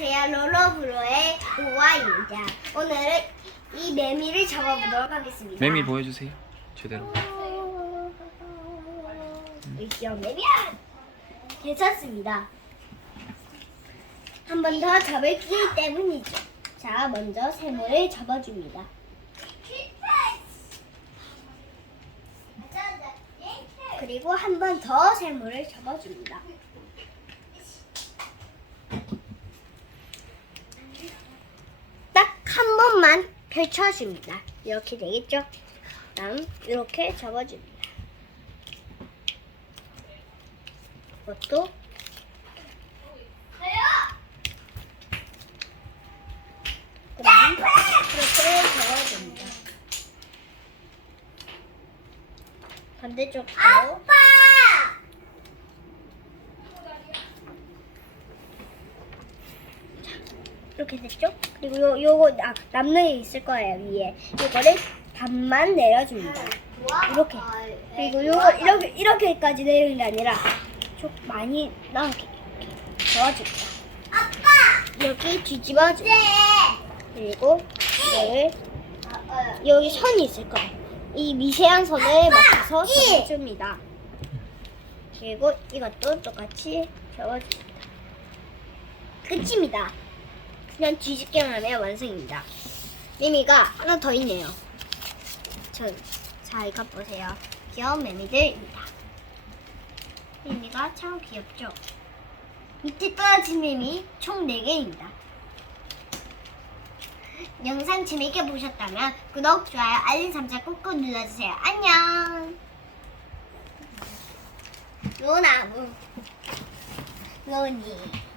안녕하세요. 롤러브로의 우아입니다. 오늘은 이 매미를 잡아보도록 하겠습니다. 매미 보여주세요. 제대로. 으쌰, 매미야! 괜찮습니다. 한 번 더 잡을 기 때문이죠. 자, 먼저 세모를 잡아줍니다. 그리고 한 번 더 세모를 잡아줍니다. 딱 한 번만 펼쳐줍니다. 이렇게 되겠죠? 다음 이렇게 접어줍니다. 이것도 그다음 이렇게 접어줍니다. 반대쪽도 이렇게 됐죠? 그리고 요거 남는 게 있을 거예요, 위에. 요거를 반만 내려줍니다. 이렇게. 그리고 요거 이렇게까지 내리는 게 아니라 좀 많이 나오게 저어줍니다. 이렇게 뒤집어줍니다. 그리고 이거를 여기 선이 있을 거예요. 이 미세한 선을 맞춰서 접어줍니다. 그리고 이것도 똑같이 접어줍니다. 끝입니다. 그냥 뒤집기만 하면 완성입니다. 매미가 하나 더 있네요. 자, 이거 보세요. 귀여운 매미들입니다. 매미가 참 귀엽죠? 밑에 떨어진 매미 총 4개입니다. 영상 재밌게 보셨다면 구독, 좋아요, 알림 설정 꾹꾹 눌러주세요. 안녕! 로나무 로니